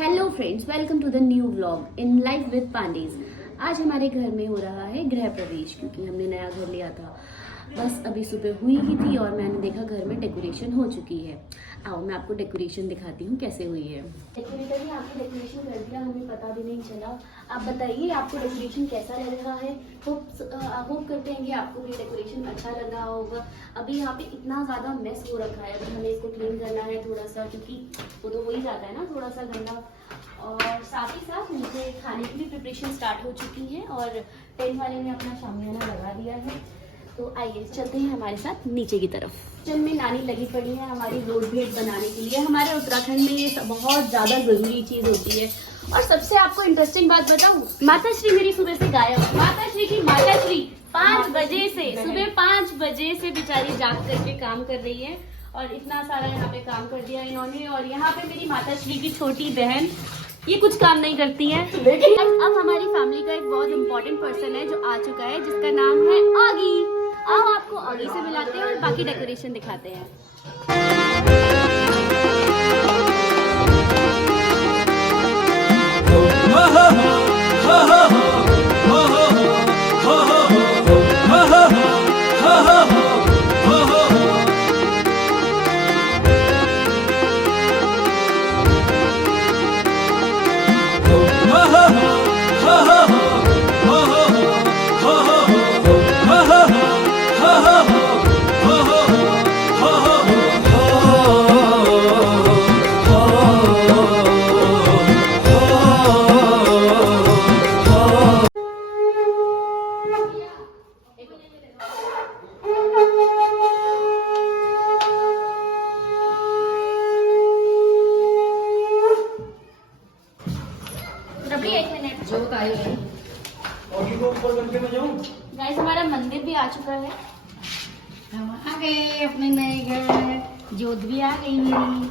Hello friends, welcome to the new vlog in life with Pandeys. आज हमारे घर में हो रहा है गृह प्रवेश, क्योंकि हमने नया घर लिया था। बस अभी सुबह हुई ही थी और मैंने देखा घर में डेकोरेशन हो चुकी है। आओ मैं आपको डेकोरेशन दिखाती हूँ कैसे हुई है। डेकोरेटर ने आपको डेकोरेशन कर दिया, हमें पता भी नहीं चला। आप बताइए आपको डेकोरेशन कैसा लग रहा है। होप करते हैं कि आपको भी डेकोरेशन अच्छा लग रहा होगा। अभी यहाँ पे इतना ज़्यादा मेस हो रखा है, अभी हमें इसको क्लीन करना है थोड़ा सा, क्योंकि वो तो हो ही जाता है ना थोड़ा सा गंदा। और साथ ही साथ नीचे खाने की भी प्रिपरेशन स्टार्ट हो चुकी है और टेंट वाले ने अपना शामियाना लगा दिया है। तो आइए चलते हैं हमारे साथ नीचे की तरफ। किचन में नानी लगी पड़ी है हमारी रोड भेट बनाने के लिए। हमारे उत्तराखंड में ये बहुत ज़्यादा ज़रूरी चीज़ होती है। और सबसे आपको इंटरेस्टिंग बात बताऊँ, माता श्री मेरी सुबह से गायब। माता श्री की माता श्री 5 बजे से, सुबह 5 बजे से बेचारी जाग करके काम कर रही है और इतना सारा यहाँ पे काम कर दिया इन्होंने। और यहाँ पे मेरी माता श्री की छोटी बहन, ये कुछ काम नहीं करती है। अब हमारी फैमिली का एक बहुत इम्पोर्टेंट पर्सन है जो आ चुका है, जिसका नाम है आगी। आओ आपको आगी से मिलाते हैं और बाकी डेकोरेशन दिखाते हैं। गाइस हमारा मंदिर भी आ चुका है। हम आ गए अपने नए घर, जोत भी आ गई मेरी।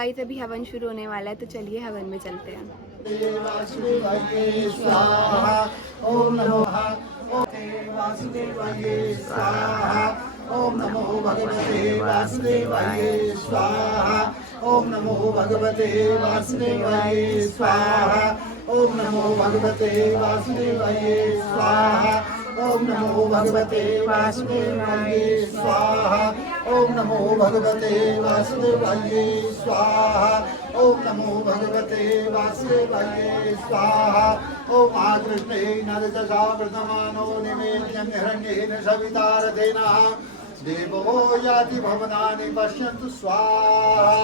गाइस अभी हवन शुरू होने वाला है, तो चलिए हवन में चलते हैं। वासुदेवाय स्वाहा ओम नमो वासुदेवाय स्वाहा ओम नमो भगवते वासुदेवाय स्वाहा ओम नमो भगवते वासुदेवाय स्वाहा ओम नमो भगवते वासुदेवाय स्वाहा ओम नमो भगवते वासुदेवाय स्वाहा ओम नमो भगवते वासुदेवाय स्वाहा ओम नमो भगवते वासुदेवाय स्वाहा ओम आकृष्णे नरदशा प्रथमानो निवेद्यं हिरण्येन सवितारथेन देवो याति भवनानि पश्यन्तु स्वाहा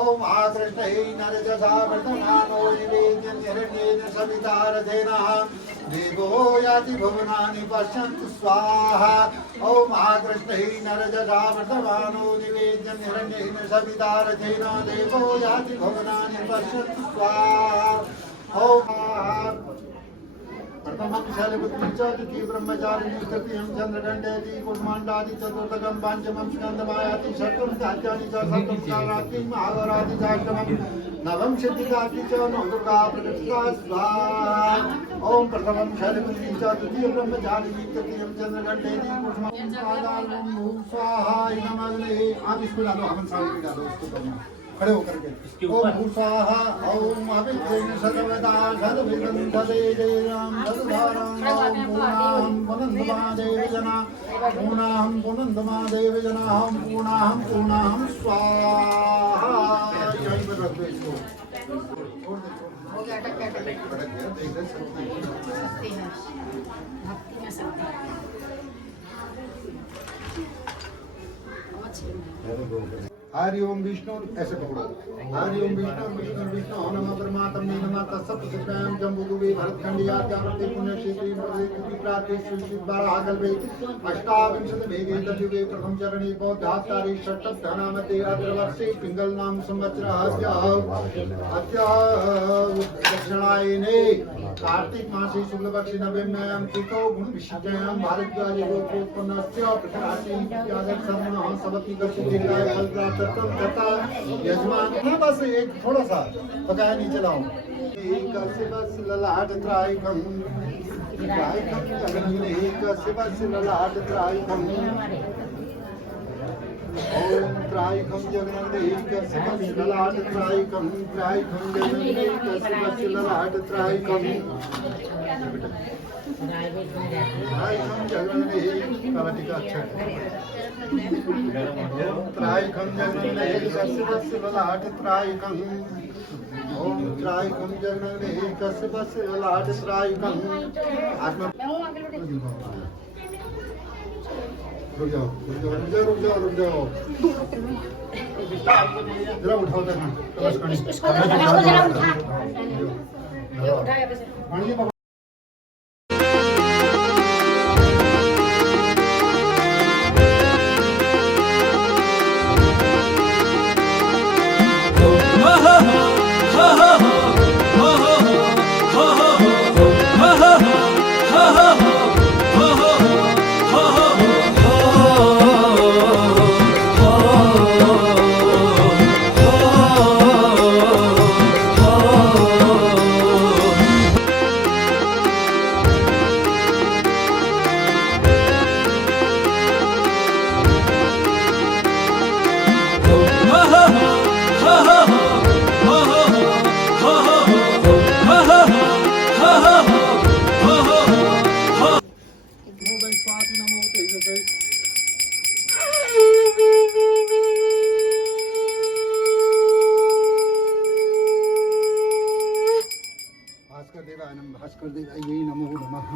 ओम आकृष्णे नरदशा प्रथमानो निवेद्यं हिरण्येन सवितारथेन देवो याति भुवनानि पश्यन्तु स्वाहा ओम आकृष्णे नरदशा प्रथमानो निवेद्यं हिरण्येन सवितारथेन देवो याति भुवनानि पश्यन्तु स्वाहा ओम प्रथमं शैलपुत्री च द्वितीय ब्रह्मचारिणी तृतीयं चन्द्रदण्डेति कुर्माण्डादि चतुर्थकं पञ्चमं स्कन्दमायाति षष्ठं दास्यानि च सप्तमं कालाति महावरादि चाष्टमं नवम सिद्धिदाति च नवदुर्गा प्रकटिता स्वाहा ओम प्रथमं शैलपुत्री च द्वितीय ब्रह्मचारिणी तृतीयं चन्द्रदण्डेति कुर्माण्डादि स्वाहा इदम् अग्ने। आप इसको डालो, हवन सामग्री डालो, इसको करना खड़े होकर के ओम भूस्वाहा ओम अभिद्रेण सतवदा सदविदं सदे जयराम सदधारां ओम पूर्णाहं पुनन्दमा देवजना पूर्णाहं पुनन्दमा देवजना हम पूर्णाहं स्वाहा। यहीं पर रख दो इसको, छोड़ दे। हो गया अटक गया, देख ले शक्ति है, भक्ति में शक्ति है। हरि ओम विष्णु ऐसे पकड़ो, हरि ओम विष्णु विष्णु विष्णु नमः परमात्मने नमः तत्सत् सत्यां जम्बुदुवे भरतखंडिया जामते पुण्यक्षेत्री मृदुति प्राप्ति श्री बाराकल्पे अष्टाविंशति मेघे तद्युगे प्रथम चरणे बौद्धाचार्य षट्टनामते अग्रवर्षे पिंगल नाम संवत्सरः अद्य दक्षिणायने कार्तिक मासे शुक्लपक्षे नवम्यां तिथौ गुणविशिष्टायां भारद्वाज गोत्रोत्पन्नस्य प्रकाशे यादक्षर्मणः सवति कर्तुजिल्लाय फलप्राप्त तथा यजमान ना बस एक थोड़ा सा पकाया नहीं चलाओ एक से बस ललाट त्रायकम त्रायकम जगन्नाथ एक से बस ललाट त्रायकम ओम त्रायकम जगन्नाथ एक से बस ललाट त्रायकम त्रायकम जगन्नाथ एक से बस ललाट त्रायकम त्रायकम जगन्नाथ कलाटी का अच्छा है त्रायकं जगन्नाथ एकस्य वस्य ललाट त्रायकं ओम त्रायकं जगन्नाथ एकस्य वस्य ललाट त्रायकं आत्मा रुक जाओ जरा उठाओ देखना पानी भास्कर देवाय नमो नमः।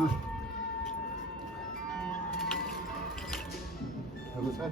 हेलो सर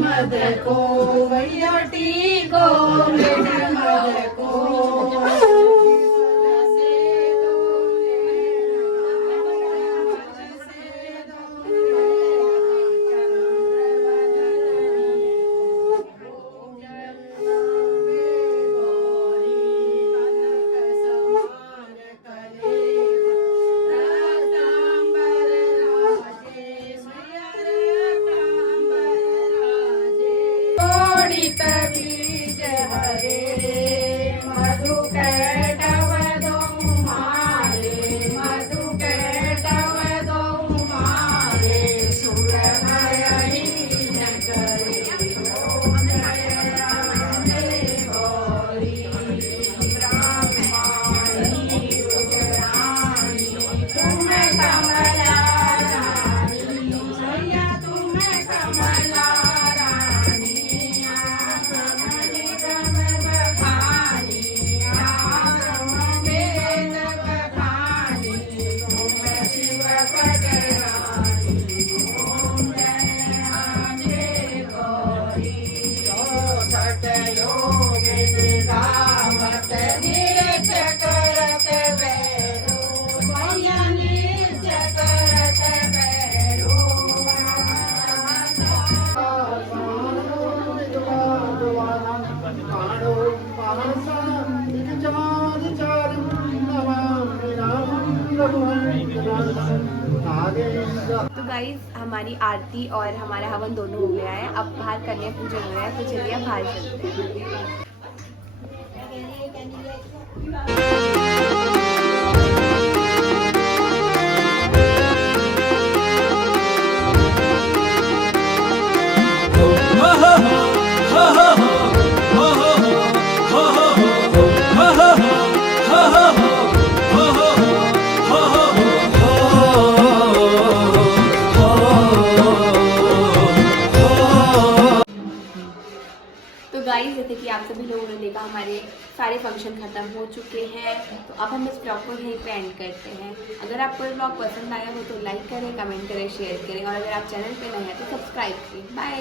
मद को भैया टीको बेटा मद को बीज हरे मधु कैटव दो मारे मधु कैटव दो मारे सुरभय ही न करे गौरी ब्रह्माणी रुद्राणी तुम कमला रानी भैया तुम कमला तो गाइज हमारी आरती और हमारा हवन दोनों हो गया है। अब बाहर कन्या पूजन हो रहा है, तो चलिए बाहर चलते हैं। तो गाइस जैसे कि आप सभी लोगों ने देखा हमारे सारे फंक्शन खत्म हो चुके हैं, तो अब हम इस ब्लॉग को यहीं पे एंड करते हैं। अगर आपको ये ब्लॉग पसंद आया हो तो लाइक करें, कमेंट करें, शेयर करें और अगर आप चैनल पे नए हैं तो सब्सक्राइब करें। बाय।